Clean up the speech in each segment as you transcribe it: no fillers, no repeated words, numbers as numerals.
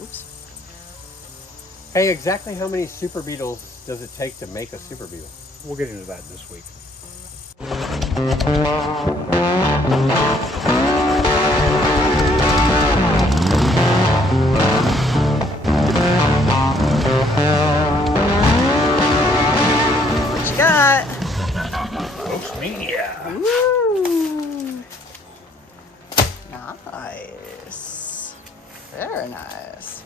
Oops. Hey, exactly how many Super Beetles does it take to make a Super Beetle? We'll get into that this week. What you got? VolksMania. Woo! Nice. Very nice.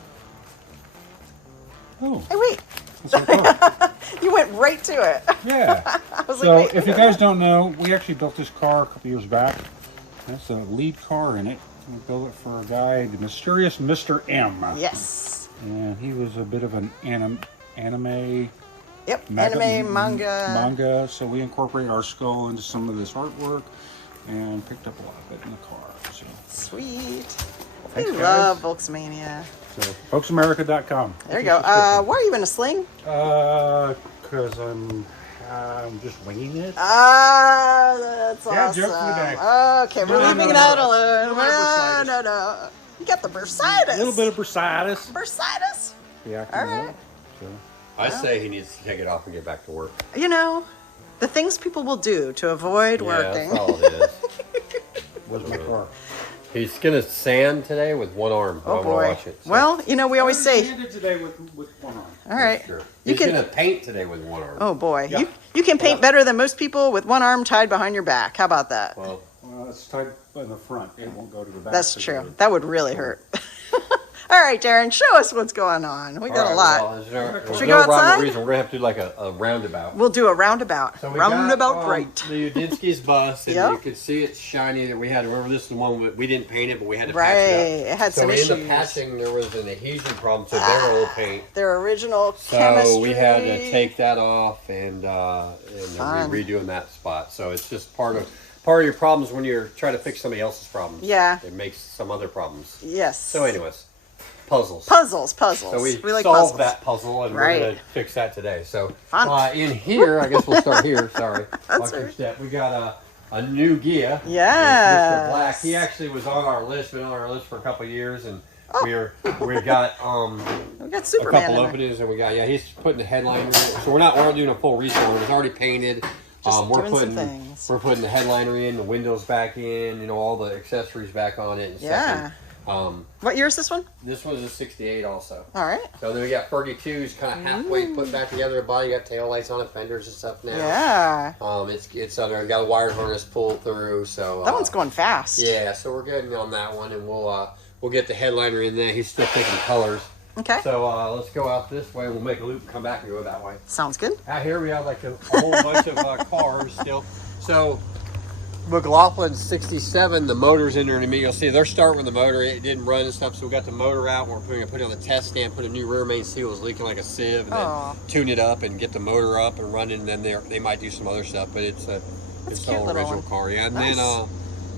Oh, Hey, wait. that's so cool. You went right to it. Yeah. I was So, like, wait, if you guys don't know, we actually built this car a couple years back. That's a lead car in it. We built it for a guy, the mysterious Mr. M. Yes. And he was a bit of an anime. Yep. Anime, manga. So we incorporated our skull into some of this artwork and picked up a lot of it in the car. So, Sweet. Thanks, We guys. love VolksMania. so VolksAmerica.com. There you go. Why are you in a sling? Because I'm just winging it. That's Yeah, awesome. joke for the day. Okay, we're No, leaving no, that no. alone. No, No. You got the bursitis. A little bit of bursitis. bursitis. Yeah. All right. So. I say he needs to take it off and get back to work. You know, the things people will do to avoid Yeah, working. that's all it is. Where's my car? He's gonna sand today with one arm. Oh I boy. wanna watch it. So. Well, you know, we always say, Sanded today with one arm. all right. Sure. You He's can. gonna paint today with one arm. Oh boy, Yeah. you can paint better than most people with one arm tied behind your back. How about that? Well, Well, it's tied in the front. It won't go to the back. That's so true. good. That would really hurt. All right, Darren, show us what's going on. We got a lot. Well, there's Should we no go rhyme or outside? reason. We're gonna have to do like a roundabout. We'll do a roundabout. So we roundabout got, right. The Yudinsky's bus, and Yep. you could see it's shiny. That we had. Remember, this is the one we didn't paint it, but we had to Right. patch it It up. had So some in issues. the patching, there was an adhesion problem to their old paint. Their original chemistry. So we had to take that off and Fun. we're redoing that spot. So it's just part of your problems when you're trying to fix somebody else's problems. Yeah. It makes some other problems. Yes. So anyways, puzzles. Puzzles. So we like solved puzzles. that puzzle, and Right. we're going to fix that today. So Fun. in here, I guess we'll start here. Sorry. That's Watch your right. step. We got a new Ghia. Yes. Mr. Black. He actually was on our list, been on our list for a couple of years, and we got We got a Superman couple in there. openings, and we got he's putting the headliner in. So we're not doing a full restore. It was already painted. Just We're doing some putting things. we're putting the headliner in, the windows back in, all the accessories back on it and Yeah. stuff. What year is this one? This one's a '68 also. All right. So then we got Fergie II's kind of halfway put back together. The body got tail lights on it, fenders and stuff now. Yeah. It's under. Got a wire harness pulled through. So That one's going fast. Yeah, so we're getting on that one, and we'll get the headliner in there. He's still picking colors. Okay. So let's go out this way. We'll make a loop, come back, and go that way. Sounds good. Out here we have like a whole bunch of cars still. So McGlaughlin 67, the motor's in there in a minute. You'll see they're starting with the motor. It didn't run and stuff, so we got the motor out. We're putting it on the test stand, put a new rear main seal. It was leaking like a sieve, and Aw. then tune it up and get the motor up and running. And then they might do some other stuff, but it's a it's cute all little original one. car. Yeah, and Nice. then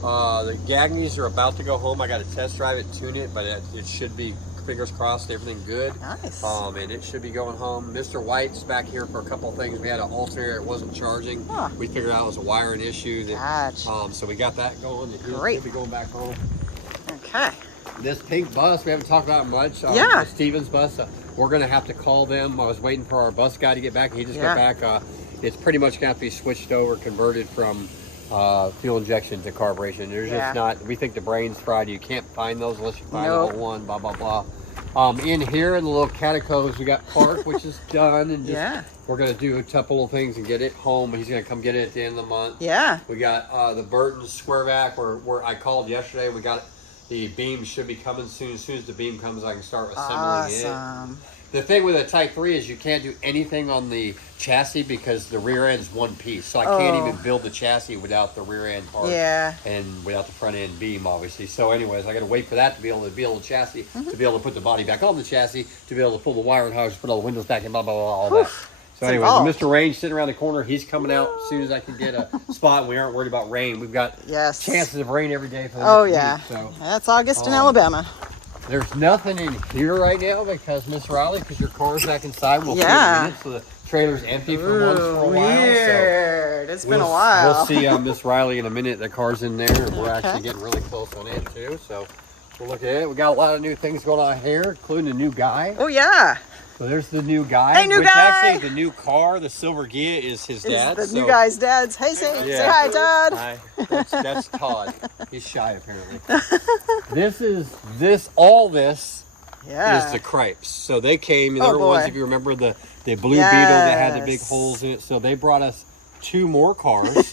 the Gagnes are about to go home. I got to test drive it, tune it, but it should be, fingers crossed, everything good. Nice. And it should be going home. Mr. White's back here for a couple of things. We had an alternator, it wasn't charging. Huh. We figured out it was a wiring issue. Gotcha. So we got that going. Great. He'll be going back home. Okay. This pink bus, we haven't talked about it much. Yeah. The Stevens bus, we're going to have to call them. I was waiting for our bus guy to get back. He just got back. It's pretty much going to have to be switched over, converted from fuel injection to carburation. There's just not, we think the brain's fried. You can't find those unless you find a whole one, blah, blah, blah. In here in the little catacombs, we got park, which is done, and we're gonna do a couple of things and get it home. He's gonna come get it at the end of the month. Yeah. We got the Burton Squareback, where I called yesterday. We got the beam should be coming soon. As soon as the beam comes, I can start assembling it. The thing with a Type 3 is you can't do anything on the chassis because the rear end's one piece. So I can't even build the chassis without the rear end part. Yeah. And without the front end beam, obviously. So anyways, I got to wait for that to be able to build the chassis, to be able to put the body back on the chassis, to be able to pull the wire and hose, put all the windows back and blah, blah, blah, all that. So anyways, Mr. Range sitting around the corner. He's coming out as soon as I can get a spot. We aren't worried about rain. We've got chances of rain every day for the next week. So that's August in Alabama. There's nothing in here right now because Miss Riley, because your car's back inside. We'll so the trailer's empty for once for a while. Weird. So it's been a while. We'll see Miss Riley in a minute. The car's in there, and we're actually getting really close on it too. So So look at it. We got a lot of new things going on here, including a new guy. Oh, yeah. So there's the new guy. Hey, new which guy. Actually, the new car, the Silver Ghia, is his dad. It's the new guy's dad's. Hey, say hi, Todd. Hi. That's Todd. He's shy, apparently. All this is the Cripes. So they came, and they were ones, if you remember, the blue Beetle that had the big holes in it. So they brought us 2 more cars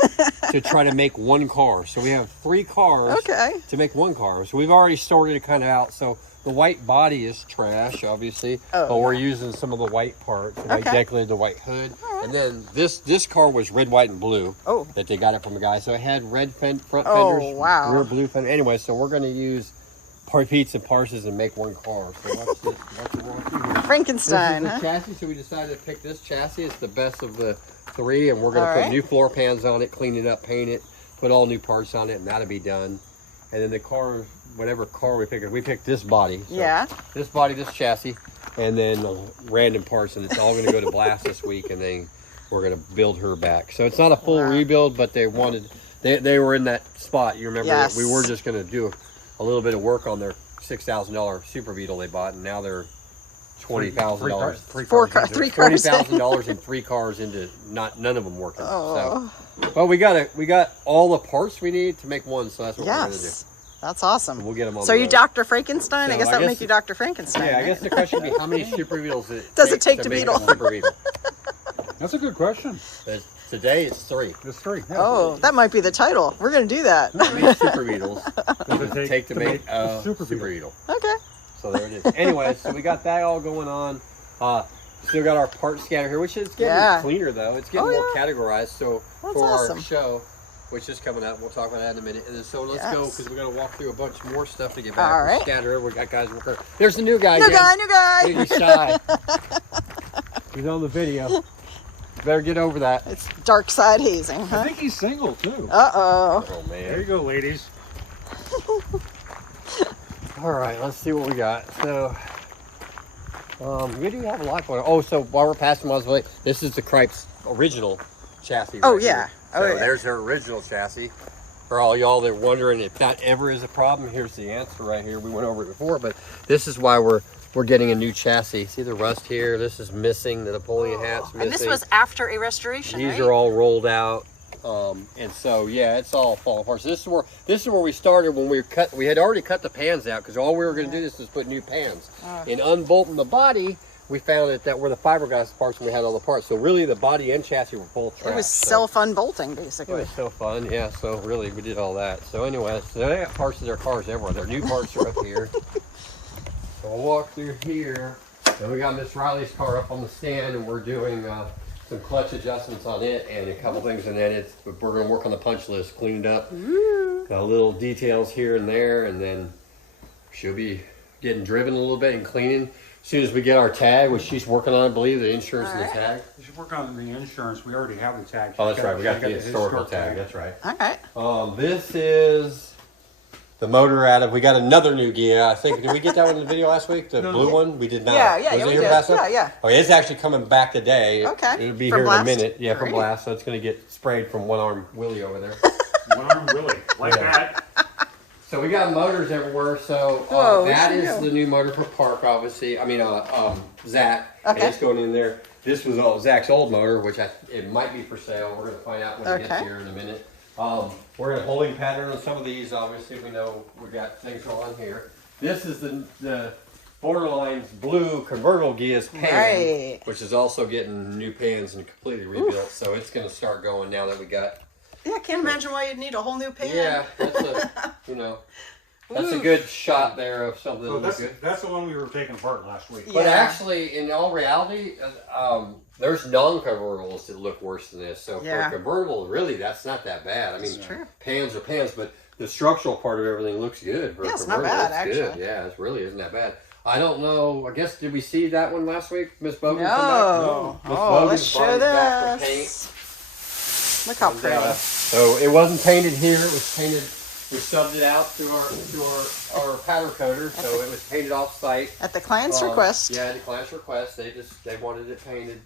to try to make one car. So we have 3 cars to make one car. So we've already sorted it kind of out. So the white body is trash, obviously, but we're using some of the white parts, the white decorated, the white hood. And then this car was red, white, and blue that they got it from the guy. So it had red front fenders, rear blue fender. Anyway, so we're going to use parts and parses and make one car. So watch this. Frankenstein, This is the chassis, so we decided to pick this chassis. It's the best of the 3, and we're going to put new floor pans on it, clean it up, paint it, put all new parts on it, and that'll be done. And then the car, whatever car we picked this body. So this body, this chassis, and then random parts, and it's all going to go to blast this week, and then we're going to build her back. So it's not a full rebuild, but they wanted, they were in that spot. You remember that we were just going to do a little bit of work on their $6,000 Super Beetle they bought, and now they're $20,000. $3,000 in 3 cars into none of them working. So, but we got all the parts we need to make one. So that's what we're gonna do. That's awesome. And we'll get them on. So the you road. Dr. Frankenstein? So I guess that would make you Dr. Frankenstein. Yeah, I guess the question would be, how many Super Beetles does it take to make beetle? a Super Beetle? That's a good question. Today it's 3. It's 3. Yeah. Oh, that might be the title. We're going to do that. How many Super Beetles does it take to make a Super Beetle? Okay. So there it is. Anyway, so we got that all going on. Still got our part scanner here, which is getting cleaner though. It's getting more categorized. So for our show, which is coming up, we'll talk about that in a minute. And then so let's go, because we're going to walk through a bunch more stuff to get back. All right. Scatter. We got guys working. There's the new guy. New guy. He's shy. He's on the video. Better get over that. It's dark side hazing, huh? I think he's single too. Uh-oh. Oh man. There you go, ladies. All right, let's see what we got. So, we do have a lot going on. Oh, so while we're passing Moswell, this is the Cripes original chassis. Oh, right yeah. Here. Oh, so yeah. There's her original chassis. For all y'all that are wondering if that ever is a problem, here's the answer right here. We went over it before, but this is why we're getting a new chassis. See the rust here? This is missing. The Napoleon hat's missing. And this was after a restoration, These are all rolled out. And so yeah, it's all falling apart. So this is where we started when we had already cut the pans out, because all we were going to do is put new pans. In unbolting the body, we found that were the fiberglass parts, and we had all the parts. So really the body and chassis were both trash. It was self-unbolting, basically. It was so fun, yeah. So really we did all that. So anyway, so they got parts of their cars everywhere. Their new parts are up here. So we'll walk through here. And we got Miss Riley's car up on the stand, and we're doing some clutch adjustments on it and a couple things, and then we're going to work on the punch list, clean it up. Got little details here and there, and then she'll be getting driven a little bit and cleaning. As soon as we get our tag, which she's working on, I believe, the insurance and the tag. We should work on the insurance. We already have the tag. Oh, that's right. We got the historical tag. That's right. All right. This is the motor out of. We got another new Ghia. I think. Did we get that one in the video last week? The blue one. We did not. Yeah, Was it we here did. past Yeah. Oh, it's actually coming back today. Okay. It'll be From here blast? in a minute. Yeah, from Great. blast. So it's going to get sprayed from one arm Willie over there. One arm Willie, like that. So we got motors everywhere. So that is the new motor for Park, obviously. I mean, Zach. Okay. And it's going in there. This was Zach's old motor, which it might be for sale. We're going to find out when it gets here in a minute. We're in a holding pattern on some of these. Obviously, we know we got things going on here. This is the Borderline's blue convertible Ghia's pan, which is also getting new pans and completely rebuilt. So it's going to start going now that we got. Yeah, I can't imagine why you'd need a whole new pan. Yeah, that's a good shot there of something that looks good. That's the one we were taking apart last week. But actually, in all reality, there's non-convertibles that look worse than this. So for a convertible, really, that's not that bad. I mean, pans are pans, but the structural part of everything looks good. For it's not bad, actually. Good. Yeah, it really isn't that bad. I don't know. I guess, did we see that one last week? Miss Boggan come back? No. Let's show this. Look how pretty. So it wasn't painted here. It was painted. We subbed it out to our powder coater, so it was painted off site at the client's request. Yeah, at the client's request. They wanted it painted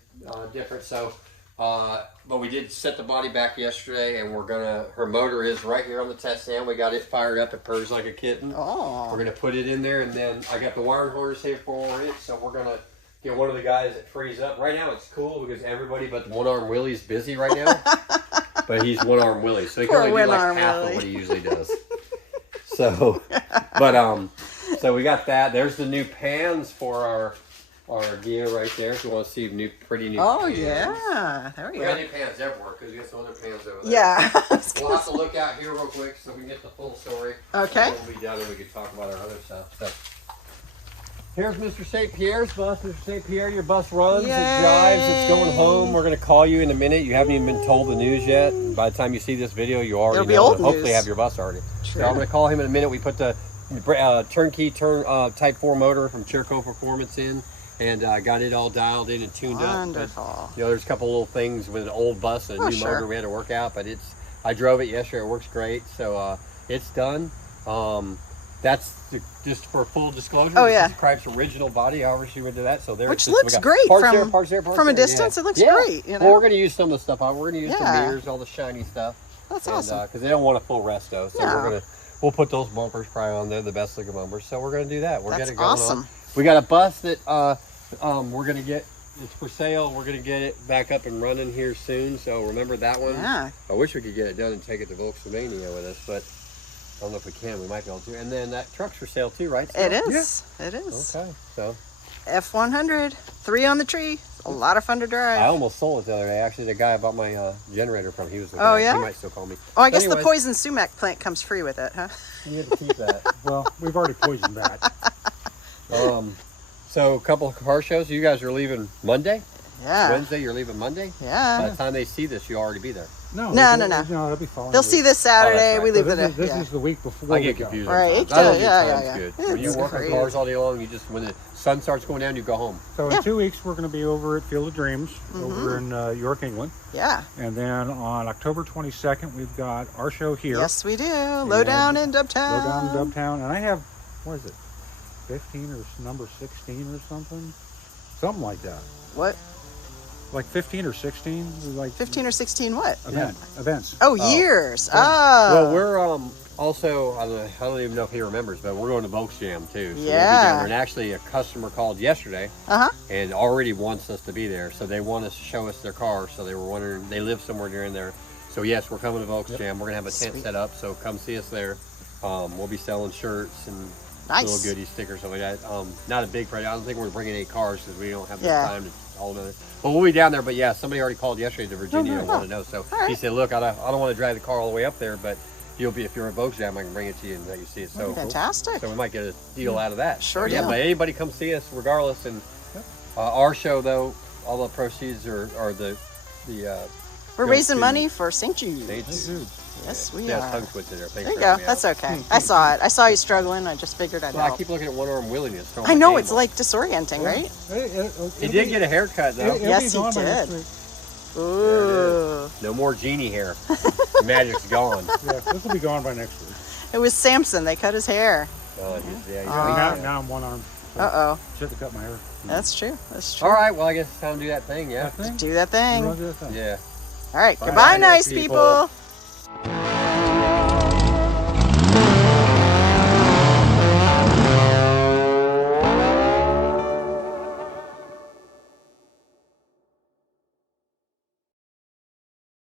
different. So But we did set the body back yesterday, and her motor is right here on the test stand. We got it fired up. It purrs like a kitten. Oh. We're gonna put it in there, and then I got the wiring harness here for it, so we're gonna get one of the guys that frees up. Right now it's cool because everybody but the one-arm Willie's busy right now. But he's one-arm Willie, so he can only do like half of what he usually does. So, but so we got that. There's the new pans for our gear right there. If you want to see pretty new pans. Yeah, there we go. We got new pans everywhere because we got some other pans over there. Yeah. We'll have to look out here real quick so we can get the full story. Okay. And we'll be done and we can talk about our other stuff. So, here's Mr. St. Pierre's bus. Mr. St. Pierre, your bus runs, Yay. it drives, it's going home. We're going to call you in a minute. You haven't even been told the news yet. By the time you see this video, you already know. Old Hopefully news. have your bus already. True. So I'm going to call him in a minute. We put the turnkey Type 4 motor from Cherco Performance in. And got it all dialed in and tuned Wonderful. up. But, you know, there's a couple little things with an old bus and a new motor we had to work out, but I drove it yesterday. It works great, so it's done. That's just for full disclosure. Oh, yeah. This is Cripes' original body. However, she went to that. So there, Which looks great parts from there, parts there, parts from a there. distance. Yeah. It looks great. You know? Well, we're going to use some of the stuff out. We're going to use the Yeah. mirrors, all the shiny stuff. That's awesome. Because they don't want a full resto, so No. we'll put those bumpers probably on there, the best looking bumpers. So we're going to do that. We're That's getting it going awesome. on. We got a bus that we're going to get. It's for sale. We're going to get it back up and running here soon. So remember that one? Yeah. I wish we could get it done and take it to VolksMania with us, but I don't know if we can. We might be able to. And then that truck's for sale too, right? It is. Yeah. It is. Okay. So F100, 3 on the tree. A lot of fun to drive. I almost sold it the other day. Actually, the guy I bought my generator from, he was the guy. Yeah? He might still call me. Oh, I guess Anyways, the poison sumac plant comes free with it, huh? You have to keep that. Well, we've already poisoned that. So a couple of car shows. You guys are leaving Monday? Yeah. Wednesday, you're leaving Monday? By Yeah. the time they see this, you'll already be there. No. That'll be fine. They'll see this Saturday. right. We leave it. This is the week before. I get confused. Right, sometimes. I don't do yeah, times yeah. good. Yeah, When you it's work on crazy. cars all day long, you just, when the sun starts going down, you go home. So in 2 weeks, we're going to be over at Field of Dreams over in York, England. Yeah. And then on October 22nd, we've got our show here. Yes, we do. Lowdown in Dubtown. Lowdown in Dubtown. And I have, what is it, 15 or number 16 or something? Something like that. What? Like 15 or 16? Like 15 or 16 what? events. Oh, years. Yeah. Oh. Well, we're also, I don't even know if he remembers, but we're going to Volks Jam too. So we'll be Yeah. down there. And actually, a customer called yesterday Uh-huh. and already wants us to be there. So they want us to show us their car. So they were wondering, they live somewhere near in there. So yes, we're coming to Volks Jam. We're going to have a tent Sweet. set up. So come see us there. We'll be selling shirts and Nice. little goodies, stickers, stuff like that. Not a big project. I don't think we're bringing 8 cars because we don't have the Yeah. time to all of it. But we'll be down there. But yeah, somebody already called yesterday to Virginia and wanted to know. So right. he said, look, I don't want to drive the car all the way up there, but if you're at Volks Jam, I can bring it to you and let you see it. So Fantastic. So we might get a deal out of that. Sure Yeah, do. but anybody come see us regardless. And our show though, all the proceeds are the We're raising money for St. Jude. St. Jude. Yes, we Yeah, are. tongue twisted there. Thanks There you for go. having me That's out. okay. I saw it. I saw you struggling. I just figured I'd Well, I help. keep looking at one arm willingness. I know. It's like disorienting, right? He did get a haircut though. Yes, he did. Ooh. No more genie hair. The magic's gone. Yeah, this will be gone by next week. It was Samson. They cut his hair. Now I'm one arm. Uh-oh. Should have cut my hair. That's true. That's true. All right, well, I guess it's time to do that thing, yeah? That thing? Do that thing. We'll do that thing. Yeah. All right. Bye, Goodbye, nice nice people. people.